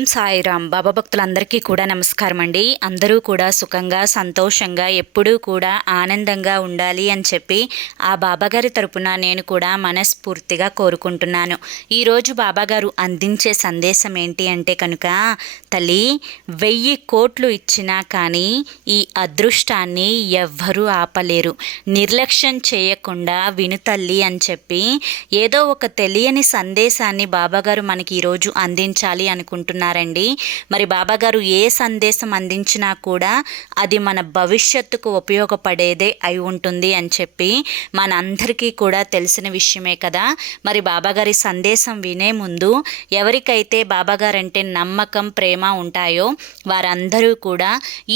ఓం సాయిరామ్. బాబా భక్తులందరికీ కూడా నమస్కారం అండి. అందరూ కూడా సుఖంగా సంతోషంగా ఎప్పుడూ కూడా ఆనందంగా ఉండాలి అని చెప్పి ఆ బాబాగారి తరపున నేను కూడా మనస్ఫూర్తిగా కోరుకుంటున్నాను. ఈరోజు బాబాగారు అందించే సందేశం ఏంటి అంటే కనుక, తల్లి 1000 కోట్లు ఇచ్చినా కానీ ఈ అదృష్టాన్ని ఎవ్వరూ ఆపలేరు. నిర్లక్ష్యం చేయకుండా విను తల్లి అని చెప్పి ఏదో ఒక తెలియని సందేశాన్ని బాబాగారు మనకి ఈరోజు అందించాలి అనుకుంటున్నారండి. మరి బాబాగారు ఏ సందేశం అందించినా కూడా అది మన భవిష్యత్తుకు ఉపయోగపడేదే అయి ఉంటుంది అని చెప్పి మనందరికీ కూడా తెలిసిన విషయమే కదా. మరి బాబాగారి సందేశం వినే ముందు ఎవరికైతే బాబాగారంటే నమ్మకం ప్రేమ ఉంటాయో వారందరూ కూడా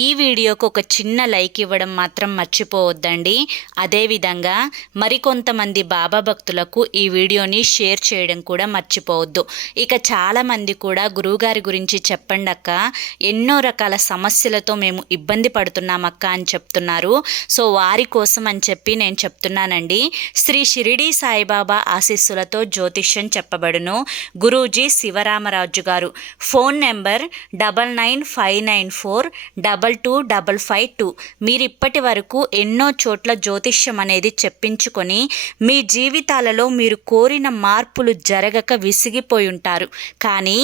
ఈ వీడియోకు ఒక చిన్న లైక్ ఇవ్వడం మాత్రం మర్చిపోవద్దండి. అదేవిధంగా మరికొంతమంది బాబా భక్తులకు ఈ వీడియోని షేర్ చేయడం కూడా మర్చిపోవద్దు. ఇక చాలామంది కూడా గురువుగారి గురించి చెప్పండి అక్క, ఎన్నో రకాల సమస్యలతో మేము ఇబ్బంది పడుతున్నామక్క అని చెప్తున్నారు. సో వారి కోసం అని చెప్పి నేను చెప్తున్నానండి. శ్రీ షిరిడి సాయిబాబా ఆశీస్సులతో జ్యోతిష్యం చెప్పబడును. గురూజీ శివరామరాజు గారు. Phone number 9959422552. మీరు ఇప్పటి వరకు ఎన్నో చోట్ల జ్యోతిష్యం అనేది చెప్పించుకొని మీ జీవితాలలో మీరు కోరిన మార్పులు జరగక విసిగిపోయి ఉంటారు. కానీ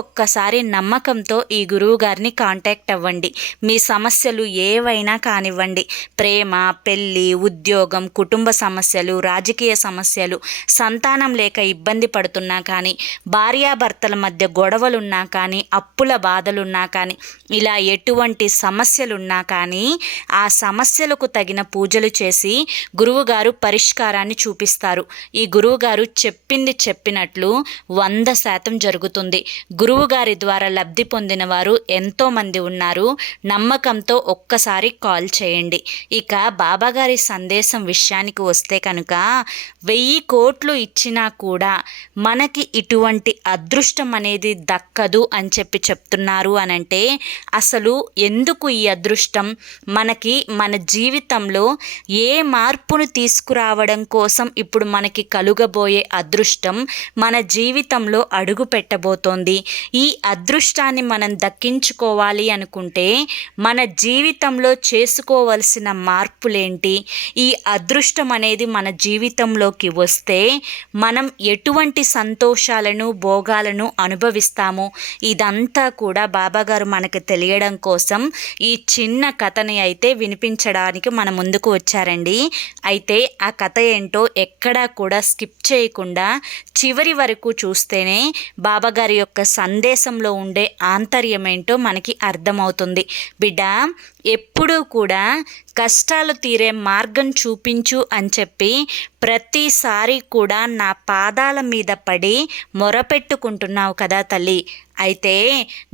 ఒక్కసారి నమ్మకంతో ఈ గురువు గారిని కాంటాక్ట్ అవ్వండి. మీ సమస్యలు ఏవైనా కానివ్వండి, ప్రేమ, పెళ్ళి, ఉద్యోగం, కుటుంబ సమస్యలు, రాజకీయ సమస్యలు, సంతానం లేక ఇబ్బంది పడుతున్నా కానీ, భార్యాభర్తల మధ్య గొడవలున్నా కానీ, అప్పుల బాధలున్నా కానీ, ఇలా ఎటువంటి సమస్యలున్నా కానీ ఆ సమస్యలకు తగిన పూజలు చేసి గురువుగారు పరిష్కారాన్ని చూపిస్తారు. ఈ గురువుగారు చెప్పింది చెప్పినట్లు 100% జరుగుతుంది. గురువుగారి ద్వారా లబ్ధి పొందిన వారు ఎంతోమంది ఉన్నారు. నమ్మకంతో ఒక్కసారి కాల్ చేయండి. ఇక బాబాగారి సందేశం విషయానికి వస్తే కనుక 1000 కోట్లు ఇచ్చినా కూడా మనకి ఇటువంటి అదృష్టం అనేది దక్కదు అని చెప్పి చెప్తున్నారు అనంటే, అసలు ఎందుకు ఈ అదృష్టం మనకి మన జీవితంలో ఏ మార్పును తీసుకురావడం కోసం ఇప్పుడు మనకి కలుగబోయే అదృష్టం మన జీవితంలో అడుగు పెట్టబోతోంది. ఈ అదృష్టాన్ని మనం దక్కించుకోవాలి అనుకుంటే మన జీవితంలో చేసుకోవలసిన మార్పులేంటి, ఈ అదృష్టం అనేది మన జీవితంలోకి వస్తే మనం ఎటువంటి సంతోషాలను భోగాలను అనుభవిస్తాము, ఇదంతా కూడా బాబాగారు మనకు తెలియడం కోసం ఈ చిన్న కథని అయితే వినిపించడానికి మన ముందుకు వచ్చారండి. అయితే ఆ కథ ఏంటో ఎక్కడా కూడా స్కిప్ చేయకుండా చివరి వరకు చూస్తేనే బాబాగారి యొక్క సందేశంలో ఉండే ఆంతర్యం ఏంటో మనకి అర్థమవుతుంది. బిడ్డ, ఎప్పుడూ కూడా కష్టాలు తీరే మార్గం చూపించు అని చెప్పి ప్రతిసారి కూడా నా పాదాల మీద పడి మొరపెట్టుకుంటున్నావు కదా తల్లి. అయితే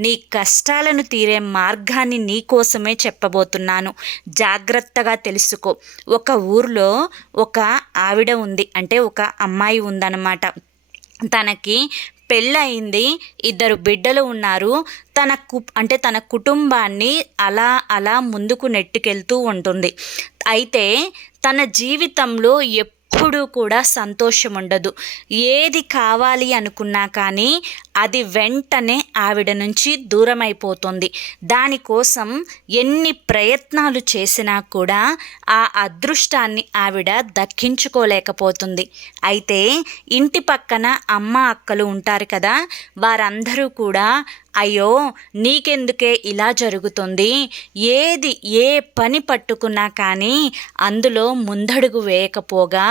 నీ కష్టాలను తీరే మార్గాన్ని నీ కోసమే చెప్పబోతున్నాను. జాగ్రత్తగా తెలుసుకో. ఒక ఊర్లో ఒక ఆవిడ ఉంది, అంటే ఒక అమ్మాయి ఉందన్నమాట. తనకి పెళ్ళయింది, 2 బిడ్డలు ఉన్నారు. తన కుటుంబాన్ని అలా ముందుకు నెట్టుకెళ్తూ ఉంటుంది. అయితే తన జీవితంలో ఎప్పుడూ కూడా సంతోషం ఉండదు. ఏది కావాలి అనుకున్నా కానీ అది వెంటనే ఆవిడ నుంచి దూరం అయిపోతుంది. దానికోసం ఎన్ని ప్రయత్నాలు చేసినా కూడా ఆ అదృష్టాన్ని ఆవిడ దక్కించుకోలేకపోతుంది. అయితే ఇంటి పక్కన అమ్మ అక్కలు ఉంటారు కదా, వారందరూ కూడా అయ్యో నీకెందుకే ఇలా జరుగుతుంది, ఏ పని పట్టుకున్నా కానీ అందులో ముందడుగు వేయకపోగా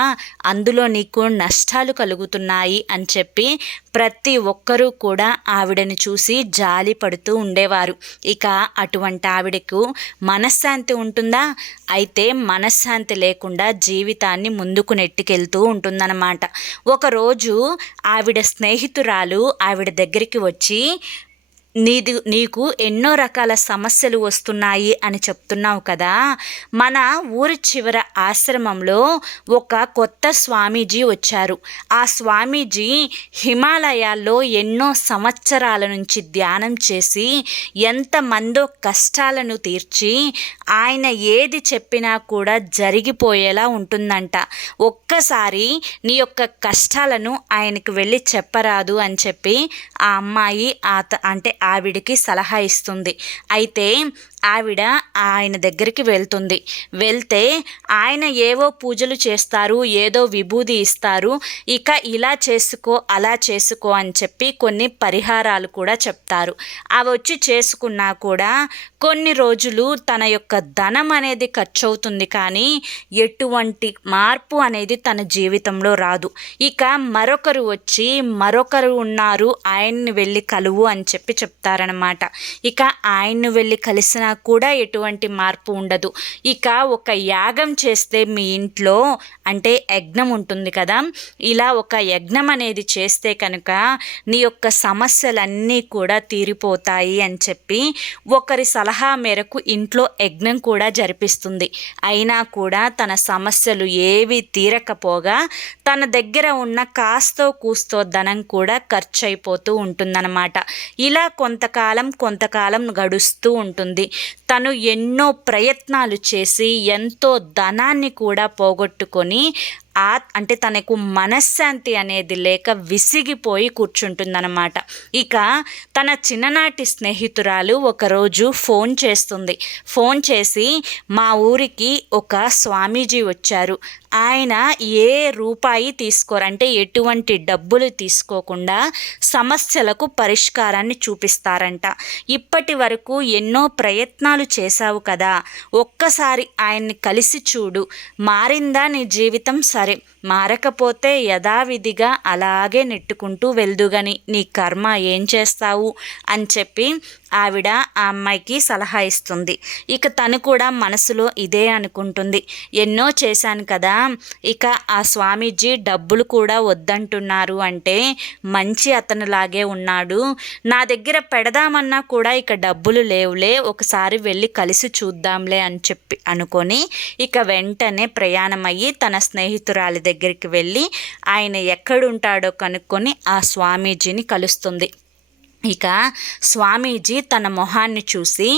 అందులో నీకు నష్టాలు కలుగుతున్నాయి అని చెప్పి ప్రతి ఒక్కరూ కూడా ఆవిడని చూసి జాలి పడుతూ ఉండేవారు. ఇక అటువంటి ఆవిడకు మనశ్శాంతి ఉంటుందా? అయితే మనశ్శాంతి లేకుండా జీవితాన్ని ముందుకు నెట్టుకెళ్తూ ఉంటుందన్నమాట. ఒకరోజు ఆవిడ స్నేహితురాలు ఆవిడ దగ్గరికి వచ్చి, నీకు ఎన్నో రకాల సమస్యలు వస్తున్నాయి అని చెప్తున్నావు కదా. మన ఊరి చివర ఆశ్రమంలో ఒక కొత్త స్వామీజీ వచ్చారు. ఆ స్వామీజీ హిమాలయాల్లో ఎన్నో సంవత్సరాల నుంచి ధ్యానం చేసి ఎంతమందో కష్టాలను తీర్చి ఆయన ఏది చెప్పినా కూడా జరిగిపోయేలా ఉంటుందంట. ఒక్కసారి నీ యొక్క కష్టాలను ఆయనకు వెళ్ళి చెప్పరాదు అని చెప్పి ఆ అమ్మాయి అంటే ఆవిడికి సలహా ఇస్తుంది. అయితే ఆవిడ ఆయన దగ్గరికి వెళ్తే ఆయన ఏవో పూజలు చేస్తారు, ఏదో విభూది ఇస్తారు, ఇక ఇలా చేసుకో అలా చేసుకో అని చెప్పి కొన్ని పరిహారాలు కూడా చెప్తారు. అవి వచ్చి చేసుకున్నా కూడా కొన్ని రోజులు తన యొక్క ధనం అనేది ఖర్చు అవుతుంది, కానీ ఎటువంటి మార్పు అనేది తన జీవితంలో రాదు. ఇక మరొకరు ఉన్నారు, ఆయన్ని వెళ్ళి కలువు అని చెప్పి చెప్తారనమాట. ఇక ఆయన్ను వెళ్ళి కలిసినా కూడా ఎటువంటి మార్పు ఉండదు. ఇక ఒక యాగం చేస్తే మీ ఇంట్లో అంటే యజ్ఞం ఉంటుంది కదా, ఇలా ఒక యజ్ఞం అనేది చేస్తే కనుక నీ యొక్క సమస్యలన్నీ కూడా తీరిపోతాయి అని చెప్పి ఒకరి సలహా మేరకు ఇంట్లో యజ్ఞం కూడా జరిపిస్తుంది. అయినా కూడా తన సమస్యలు ఏవి తీరకపోగా తన దగ్గర ఉన్న కాస్తో కూస్తో ధనం కూడా ఖర్చు అయిపోతూ ఉంటుందన్నమాట. ఇలా కొంతకాలం గడుస్తూ ఉంటుంది. తను ఎన్నో ప్రయత్నాలు చేసి ఎంతో ధనాన్ని కూడా పోగొట్టుకొని అంటే తనకు మనశ్శాంతి అనేది లేక విసిగిపోయి కూర్చుంటుందన్నమాట. ఇక తన చిన్ననాటి స్నేహితురాలు ఒకరోజు ఫోన్ చేసి మా ఊరికి ఒక స్వామీజీ వచ్చారు, ఆయన ఏ రూపాయి తీసుకోరు, అంటే ఎటువంటి డబ్బులు తీసుకోకుండా సమస్యలకు పరిష్కారాన్ని చూపిస్తారంట. ఇప్పటి వరకు ఎన్నో ప్రయత్నాలు చేశావు కదా, ఒక్కసారి ఆయన్ని కలిసి చూడు, మారిందా నీ జీవితం? సరే, మారకపోతే యథావిధిగా అలాగే నెట్టుకుంటూ వెళ్దుగాని నీ కర్మ ఏం చేస్తావు అని చెప్పి ఆవిడ ఆ అమ్మాయికి సలహా ఇస్తుంది. ఇక తను కూడా మనసులో ఇదే అనుకుంటుంది, ఎన్నో చేశాను కదా, ఇక ఆ స్వామీజీ డబ్బులు కూడా వద్దంటున్నారు అంటే మంచి అతనులాగే ఉన్నాడు, నా దగ్గర పెడదామన్నా కూడా ఇక డబ్బులు లేవులే, ఒకసారి వెళ్ళి కలిసి చూద్దాంలే అని చెప్పి అనుకొని ఇక వెంటనే ప్రయాణమయ్యి తన స్నేహితురాలి దగ్గరికి వెళ్ళి ఆయన ఎక్కడుంటాడో కనుక్కొని ఆ స్వామీజీని కలుస్తుంది. ఇక స్వామీజీ తన మొహాన్ని చూసి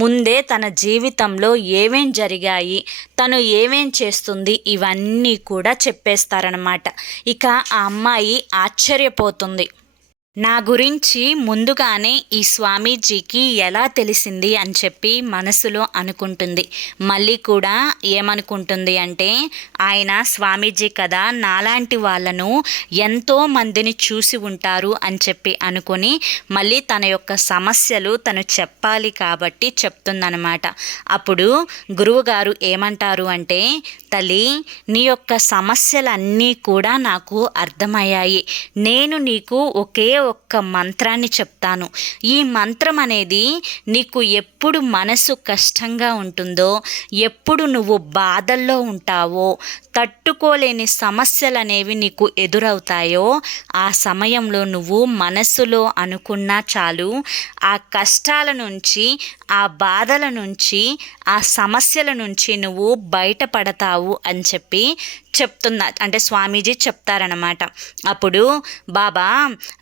ముందే తన జీవితంలో ఏమేం జరిగాయి, తను ఏమేం చేస్తుంది, ఇవన్నీ కూడా చెప్పేస్తారనమాట. ఇక ఆ అమ్మాయి ఆశ్చర్యపోతుంది. నా గురించి ముందుగానే ఈ స్వామీజీకి ఎలా తెలిసింది అని చెప్పి మనసులో అనుకుంటుంది. మళ్ళీ కూడా ఏమనుకుంటుంది అంటే, ఆయన స్వామీజీ కదా, నాలాంటి వాళ్ళను ఎంతో మందిని చూసి ఉంటారు అని చెప్పి అనుకొని మళ్ళీ తన యొక్క సమస్యలు తను చెప్పాలి కాబట్టి చెప్తుందనమాట. అప్పుడు గురువుగారు ఏమంటారు అంటే, తల్లి, నీ యొక్క సమస్యలన్నీ కూడా నాకు అర్థమయ్యాయి. నేను నీకు ఒకే ఒక్క మంత్రాన్ని చెప్తాను. ఈ మంత్రం అనేది నీకు ఎప్పుడు మనసు కష్టంగా ఉంటుందో, ఎప్పుడు నువ్వు బాధల్లో ఉంటావో, తట్టుకోలేని సమస్యలు అనేవి నీకు ఎదురవుతాయో, ఆ సమయంలో నువ్వు మనసులో అనుకున్నా చాలు, ఆ కష్టాల నుంచి, ఆ బాధల నుంచి, ఆ సమస్యల నుంచి నువ్వు బయటపడతావు అని చెప్పి అంటే స్వామీజీ చెప్తారనమాట. అప్పుడు బాబా,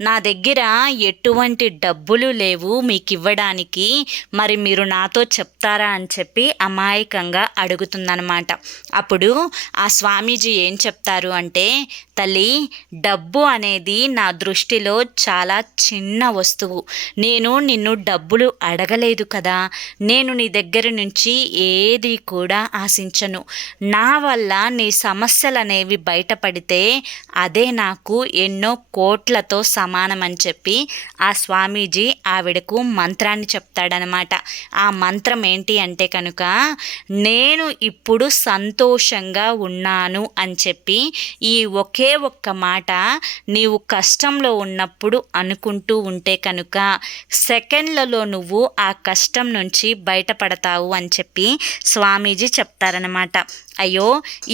నా దగ్గర ఎటువంటి డబ్బులు లేవు మీకు ఇవ్వడానికి, మరి మీరు నాతో చెప్తారా అని చెప్పి అమాయకంగా అడుగుతుందనమాట. అప్పుడు ఆ స్వామీజీ ఏం చెప్తారు అంటే, తల్లి, డబ్బు అనేది నా దృష్టిలో చాలా చిన్న వస్తువు. నేను నిన్ను డబ్బులు అడగలేదు కదా, నేను నీ దగ్గర నుంచి ఏది కూడా ఆశించను. నా వల్ల నీ సమస్యలు అనేవి బయటపడితే అదే నాకు ఎన్నో కోట్లతో సమానం అని చెప్పి ఆ స్వామీజీ ఆవిడకు మంత్రాన్ని చెప్తాడనమాట. ఆ మంత్రం ఏంటి అంటే కనుక, నేను ఇప్పుడు సంతోషంగా ఉన్నాను అని చెప్పి ఈ ఒకే ఒక్క మాట నీవు కష్టంలో ఉన్నప్పుడు అనుకుంటూ ఉంటే కనుక సెకండ్లలో నువ్వు ఆ కష్టం నుంచి బయటపడతావు అని చెప్పి స్వామీజీ చెప్తారనమాట. అయ్యో,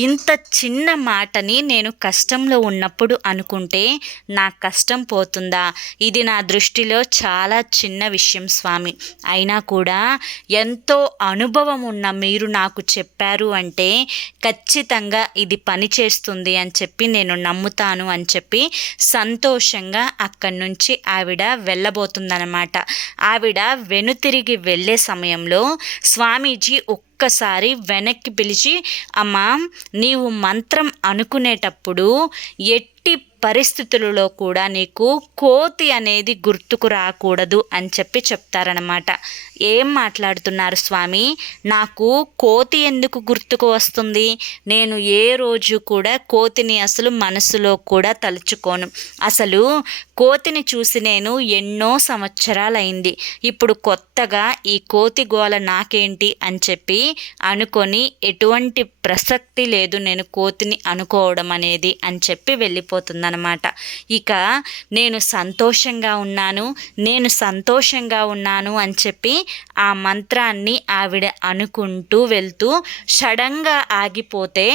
ఇంత చిన్న మాటని నేను కష్టంలో ఉన్నప్పుడు అనుకుంటే నా కష్టం పోతుందా? ఇది నా దృష్టిలో చాలా చిన్న విషయం స్వామి. అయినా కూడా ఎంతో అనుభవం ఉన్న మీరు నాకు చెప్పారు అంటే ఖచ్చితంగా ఇది పనిచేస్తుంది అని చెప్పి నేను నమ్ముతాను అని చెప్పి సంతోషంగా అక్కడి నుంచి ఆవిడ వెళ్ళబోతుందన్నమాట. ఆవిడ వెనుతిరిగి వెళ్ళే సమయంలో స్వామీజీ ఒక్కసారి వెనక్కి పిలిచి, అమ్మా, నీవు మంత్రం అనుకునేటప్పుడు ఎట్టి పరిస్థితులలో కూడా నీకు కోతి అనేది గుర్తుకు రాకూడదు అని చెప్పి చెప్తారనమాట. ఏం మాట్లాడుతున్నారు స్వామి? నాకు కోతి ఎందుకు గుర్తుకు వస్తుంది? నేను ఏ రోజు కూడా కోతిని అసలు మనసులో కూడా తలుచుకోను. అసలు కోతిని చూసి నేను ఎన్నో సంవత్సరాలైంది. ఇప్పుడు కొత్తగా ఈ కోతి గోల నాకేంటి అని చెప్పి అనుకొని ఎటువంటి ప్రసక్తి లేదు నేను కోతిని అనుకోవడం అనేది అని చెప్పి వెళ్ళిపోతుందన్నమాట. ఇక నేను సంతోషంగా ఉన్నాను అని చెప్పి ఆ మంత్రాన్ని ఆవిడ అనుకుంటూ వెళ్తూ సడన్గా ఆగిపోతే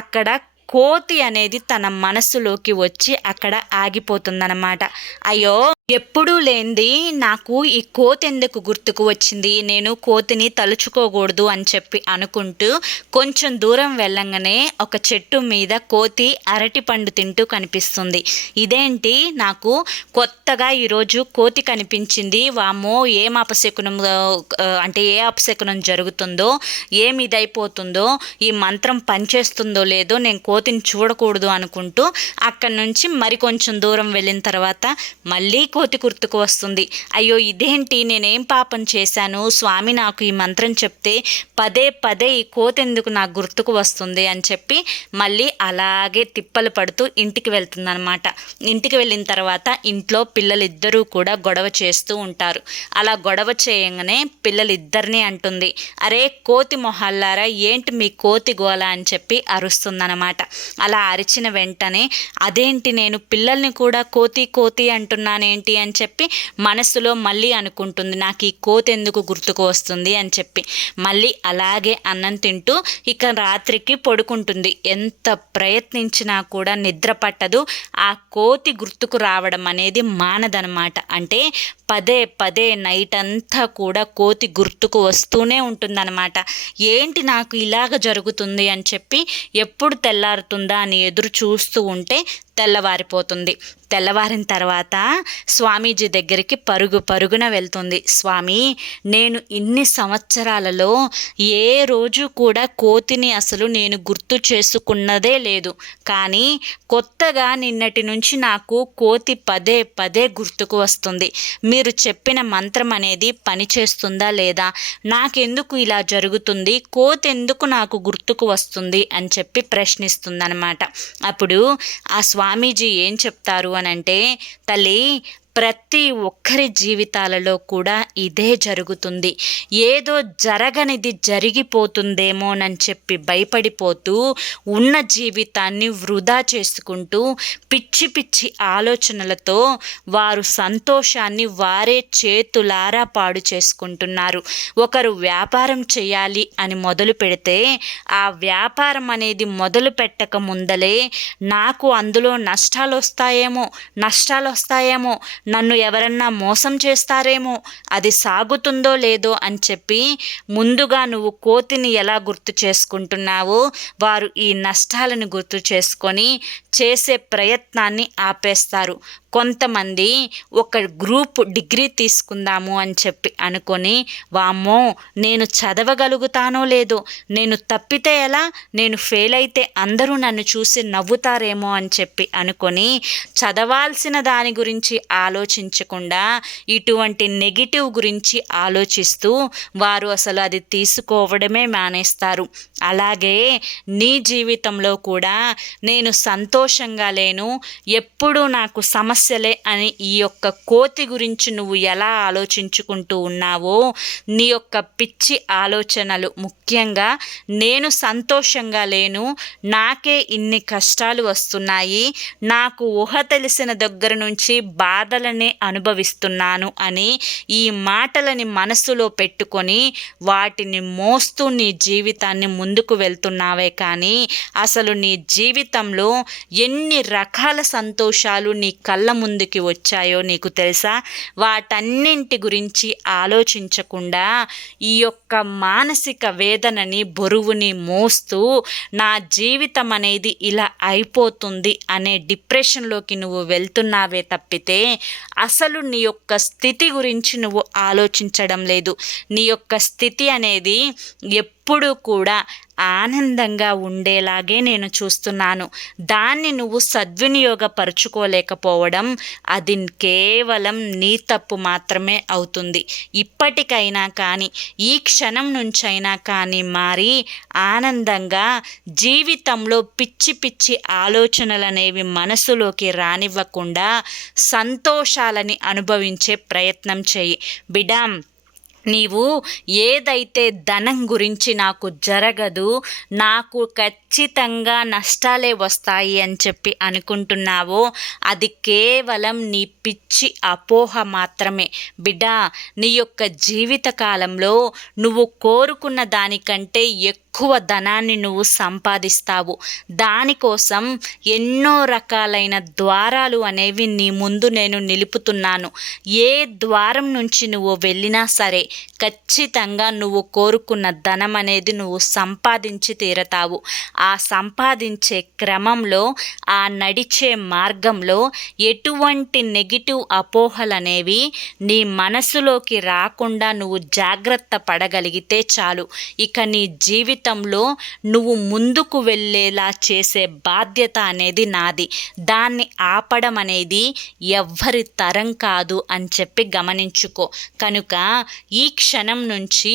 అక్కడ కోతి అనేది తన మనసులోకి వచ్చి అక్కడ ఆగిపోతుందన్నమాట. అయ్యో, ఎప్పుడూ లేనిది నాకు ఈ కోతి ఎందుకు గుర్తుకు వచ్చింది? నేను కోతిని తలుచుకోకూడదు అని చెప్పి అనుకుంటూ కొంచెం దూరం వెళ్ళంగానే ఒక చెట్టు మీద కోతి అరటి పండు తింటూ కనిపిస్తుంది. ఇదేంటి, నాకు కొత్తగా ఈరోజు కోతి కనిపించింది, వామ్మో ఏం అపశకునం, అంటే ఏ అపశకునం జరుగుతుందో, ఏమి ఇదైపోతుందో, ఈ మంత్రం పనిచేస్తుందో లేదో, నేను కోతిని చూడకూడదు అనుకుంటూ అక్కడి నుంచి మరికొంచెం దూరం వెళ్ళిన తర్వాత మళ్ళీ కోతి గుర్తుకు వస్తుంది. అయ్యో, ఇదేంటి, నేనేం పాపం చేశాను? స్వామి నాకు ఈ మంత్రం చెప్తే పదే పదే ఈ కోతి ఎందుకు నాకు గుర్తుకు వస్తుంది అని చెప్పి మళ్ళీ అలాగే తిప్పలు పడుతూ ఇంటికి వెళ్తుందనమాట. ఇంటికి వెళ్ళిన తర్వాత ఇంట్లో పిల్లలిద్దరూ కూడా గొడవ చేస్తూ ఉంటారు. అలా గొడవ చేయగానే పిల్లలిద్దరినీ అంటుంది, అరే కోతి మొహల్లారా, ఏంటి మీ కోతి గోల అని చెప్పి అరుస్తుందనమాట. అలా అరిచిన వెంటనే అదేంటి, నేను పిల్లల్ని కూడా కోతి కోతి అంటున్నానేంటి అని చెప్పి మనసులో మళ్ళీ అనుకుంటుంది, నాకు ఈ కోతి ఎందుకు గుర్తుకు వస్తుంది అని చెప్పి. మళ్ళీ అలాగే అన్నం తింటూ ఇక రాత్రికి పడుకుంటుంది. ఎంత ప్రయత్నించినా కూడా నిద్ర పట్టదు. ఆ కోతి గుర్తుకు రావడం అనేది మానదనమాట. అంటే పదే పదే నైట్ అంతా కూడా కోతి గుర్తుకు వస్తూనే ఉంటుందన్నమాట. ఏంటి నాకు ఇలాగ జరుగుతుంది అని చెప్పి ఎప్పుడు తెల్లారుతుందా అని ఎదురు చూస్తూ ఉంటే తెల్లవారిపోతుంది. తెల్లవారిన తర్వాత స్వామీజీ దగ్గరికి పరుగున వెళ్తుంది. స్వామి, నేను ఇన్ని సంవత్సరాలలో ఏ రోజు కూడా కోతిని అసలు నేను గుర్తు చేసుకున్నదే లేదు. కానీ కొత్తగా నిన్నటి నుంచి నాకు కోతి పదే పదే గుర్తుకు వస్తుంది. మీరు చెప్పిన మంత్రం అనేది పనిచేస్తుందా లేదా? నాకెందుకు ఇలా జరుగుతుంది? కోతి ఎందుకు నాకు గుర్తుకు వస్తుంది అని చెప్పి ప్రశ్నిస్తుందన్నమాట. అప్పుడు ఆ స్వామీజీ ఏం చెప్తారు అనంటే, తల్లి, ప్రతి ఒక్కరి జీవితాలలో కూడా ఇదే జరుగుతుంది. ఏదో జరగనిది జరిగిపోతుందేమోనని చెప్పి భయపడిపోతూ ఉన్న జీవితాన్ని వృధా చేసుకుంటూ పిచ్చి పిచ్చి ఆలోచనలతో వారు సంతోషాన్ని వారే చేతులారా పాడు చేసుకుంటున్నారు. ఒకరు వ్యాపారం చేయాలి అని మొదలు పెడితే ఆ వ్యాపారం అనేది మొదలు పెట్టక ముందలే నాకు అందులో నష్టాలు వస్తాయేమో, నన్ను ఎవరన్నా మోసం చేస్తారేమో, అది సాగుతుందో లేదో అని చెప్పి ముందుగా నువ్వు కోతిని ఎలా గుర్తు చేసుకుంటున్నావో వారు ఈ నష్టాలను గుర్తు చేసుకొని చేసే ప్రయత్నాన్ని ఆపేస్తారు. కొంతమంది ఒక గ్రూప్ డిగ్రీ తీసుకుందాము అని చెప్పి అనుకొని, వామ్మో నేను చదవగలుగుతానో లేదో, నేను తప్పితే ఎలా, నేను ఫెయిల్ అయితే అందరూ నన్ను చూసి నవ్వుతారేమో అని చెప్పి అనుకొని చదవాల్సిన దాని గురించి ఆలోచించకుండా ఇటువంటి నెగిటివ్ గురించి ఆలోచిస్తూ వారు అసలు అది తీసుకోవడమే మానేస్తారు. అలాగే నీ జీవితంలో కూడా నేను సంతోషంగా లేను, ఎప్పుడూ నాకు సమస్య సమస్యలే అని ఈ యొక్క కోతి గురించి నువ్వు ఎలా ఆలోచించుకుంటూ ఉన్నావో, నీ యొక్క పిచ్చి ఆలోచనలు, ముఖ్యంగా నేను సంతోషంగా లేను, నాకే ఇన్ని కష్టాలు వస్తున్నాయి, నాకు ఊహ తెలిసిన దగ్గర నుంచి బాధలనే అనుభవిస్తున్నాను అని ఈ మాటలని మనసులో పెట్టుకొని వాటిని మోస్తూ నీ జీవితాన్ని ముందుకు వెళ్తున్నావే కానీ అసలు నీ జీవితంలో ఎన్ని రకాల సంతోషాలు నీ కళ్ళ ముందుకి వచ్చాయో నీకు తెలుసా? వాటన్నింటి గురించి ఆలోచించకుండా ఈ యొక్క మానసిక వేదనని, బరువుని మోస్తూ నా జీవితం అనేది ఇలా అయిపోతుంది అనే డిప్రెషన్లోకి నువ్వు వెళ్తున్నావే తప్పితే అసలు నీ యొక్క స్థితి గురించి నువ్వు ఆలోచించడం లేదు. నీ యొక్క స్థితి అనేది ఎప్పుడూ కూడా ఆనందంగా ఉండేలాగే నేను చూస్తున్నాను. దాన్ని నువ్వు సద్వినియోగపరుచుకోలేకపోవడం అది కేవలం నీ తప్పు మాత్రమే అవుతుంది. ఇప్పటికైనా కానీ, ఈ క్షణం నుంచైనా కానీ మారి ఆనందంగా జీవితంలో పిచ్చి పిచ్చి ఆలోచనలు అనేవి మనసులోకి రానివ్వకుండా సంతోషాలని అనుభవించే ప్రయత్నం చెయ్యి. బిడ్డా, నీవు ఏదైతే ధనం గురించి నాకు జరగదు, నాకు ఖచ్చితంగా నష్టాలే వస్తాయి అని చెప్పి అనుకుంటున్నావో అది కేవలం నీ పిచ్చి అపోహ మాత్రమే. బిడ్డా, నీ యొక్క జీవితకాలంలో నువ్వు కోరుకున్న దానికంటే ఎక్కువ ధనాన్ని నువ్వు సంపాదిస్తావు. దానికోసం ఎన్నో రకాలైన ద్వారాలు అనేవి నీ ముందు నేను నిలుపుతున్నాను. ఏ ద్వారం నుంచి నువ్వు వెళ్ళినా సరే ఖచ్చితంగా నువ్వు కోరుకున్న ధనం అనేది నువ్వు సంపాదించి తీరతావు. ఆ సంపాదించే క్రమంలో, ఆ నడిచే మార్గంలో ఎటువంటి నెగిటివ్ అపోహలు అనేవి నీ మనసులోకి రాకుండా నువ్వు జాగ్రత్త పడగలిగితే చాలు. ఇక నీ జీవితంలో నువ్వు ముందుకు వెళ్ళేలా చేసే బాధ్యత అనేది నాది. దాన్ని ఆపడం అనేది ఎవ్వరి తరం కాదు అని చెప్పి గమనించుకో. కనుక ఈ క్షణం నుంచి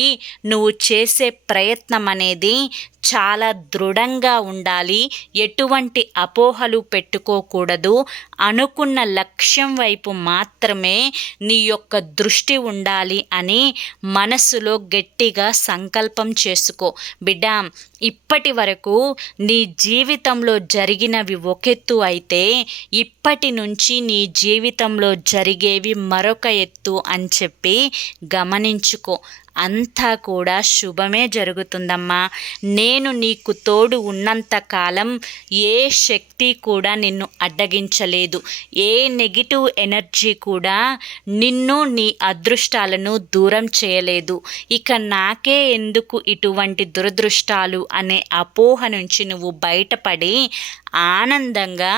నువ్వు చేసే ప్రయత్నం అనేది చాలా దృఢంగా ఉండాలి. ఎటువంటి అపోహలు పెట్టుకోకూడదు. అనుకున్న లక్ష్యం వైపు మాత్రమే నీ యొక్క దృష్టి ఉండాలి అని మనసులో గట్టిగా సంకల్పం చేసుకో. బిడ్డా, ఇప్పటి వరకు నీ జీవితంలో జరిగినవి ఒకెత్తు అయితే ఇప్పటి నుంచి నీ జీవితంలో జరిగేవి మరొక ఎత్తు అని చెప్పి గమనించుకో. అంతా కూడా శుభమే జరుగుతుందమ్మా. నేను నీకు తోడు ఉన్నంతకాలం ఏ శక్తి కూడా నిన్ను అడ్డగించలేదు. ఏ నెగిటివ్ ఎనర్జీ కూడా నిన్ను, నీ అదృష్టాలను దూరం చేయలేదు. ఇక నాకే ఎందుకు ఇటువంటి దురదృష్టాలు అనే అపోహ నుంచి నువ్వు బయటపడి ఆనందంగా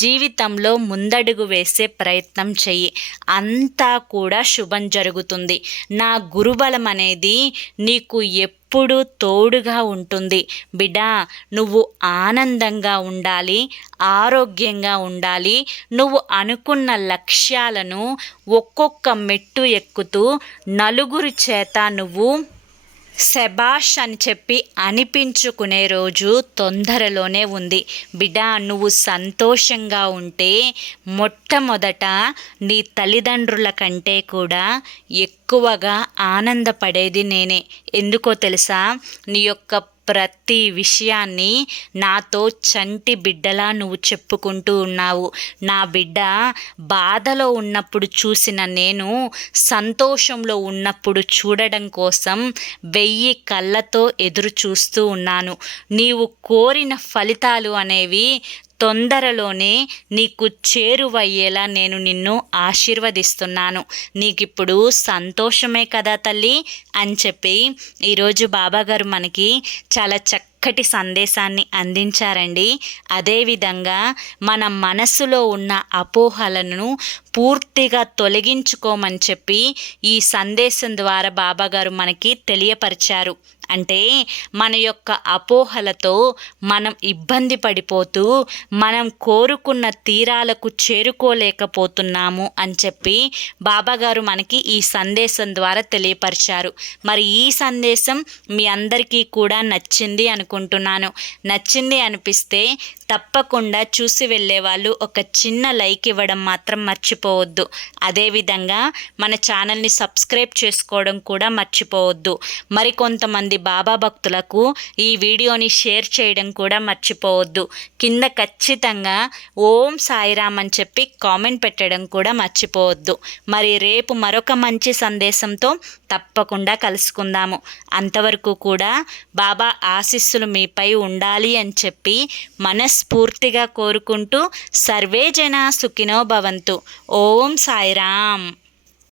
జీవితంలో ముందడుగు వేసే ప్రయత్నం చెయ్యి. అంతా కూడా శుభం జరుగుతుంది. నా గురుబలం అనేది నీకు ఎప్పుడు తోడుగా ఉంటుంది. బిడ్డా, నువ్వు ఆనందంగా ఉండాలి, ఆరోగ్యంగా ఉండాలి. నువ్వు అనుకున్న లక్ష్యాలను ఒక్కొక్క మెట్టు ఎక్కుతూ నలుగురి చేత నువ్వు శబాష్ అని చెప్పి అనిపించుకునే రోజు తొందరలోనే ఉంది. బిడ్డా, నువ్వు సంతోషంగా ఉంటే మొట్టమొదట నీ తల్లిదండ్రుల కంటే కూడా ఎక్కువగా ఆనందపడేది నేనే. ఎందుకో తెలుసా? నీ యొక్క ప్రతి విషయాన్ని నాతో చంటి బిడ్డలా నువ్వు చెప్పుకుంటూ ఉన్నావు. నా బిడ్డ బాధలో ఉన్నప్పుడు చూసిన నేను సంతోషంలో ఉన్నప్పుడు చూడడం కోసం 1000 కళ్ళతో ఎదురు చూస్తూ ఉన్నాను. నీవు కోరిన ఫలితాలు అనేవి తొందరలోనే నీకు చేరువయ్యేలా నేను నిన్ను ఆశీర్వదిస్తున్నాను. నీకిప్పుడు సంతోషమే కదా తల్లి అని చెప్పి ఈరోజు బాబాగారు మనకి చాలా చక్కటి సందేశాన్ని అందించారండి. అదేవిధంగా మన మనసులో ఉన్న అపోహలను పూర్తిగా తొలగించుకోమని చెప్పి ఈ సందేశం ద్వారా బాబాగారు మనకి తెలియపరిచారు. అంటే మన యొక్క అపోహలతో మనం ఇబ్బంది పడిపోతూ మనం కోరుకున్న తీరాలకు చేరుకోలేకపోతున్నాము అని చెప్పి బాబాగారు మనకి ఈ సందేశం ద్వారా తెలియపరిచారు. మరి ఈ సందేశం మీ అందరికీ కూడా నచ్చింది అనుకుంటున్నాను. నచ్చింది అనిపిస్తే తప్పకుండా చూసి వెళ్ళే వాళ్ళు ఒక చిన్న లైక్ ఇవ్వడం మాత్రం మర్చిపోవద్దు. అదేవిధంగా మన ఛానల్ని సబ్స్క్రైబ్ చేసుకోవడం కూడా మర్చిపోవద్దు. మరికొంతమంది బాబా భక్తులకు ఈ వీడియోని షేర్ చేయడం కూడా మర్చిపోవద్దు. కింద ఖచ్చితంగా ఓం సాయిరామ్ అని చెప్పి కామెంట్ పెట్టడం కూడా మర్చిపోవద్దు. మరి రేపు మరొక మంచి సందేశంతో తప్పకుండా కలుసుకుందాము. అంతవరకు కూడా బాబా ఆశీస్సులు మీపై ఉండాలి అని చెప్పి మనస్ఫూర్తిగా కోరుకుంటూ సర్వే జనా సుఖినో భవంతు. ఓం సాయిరామ్.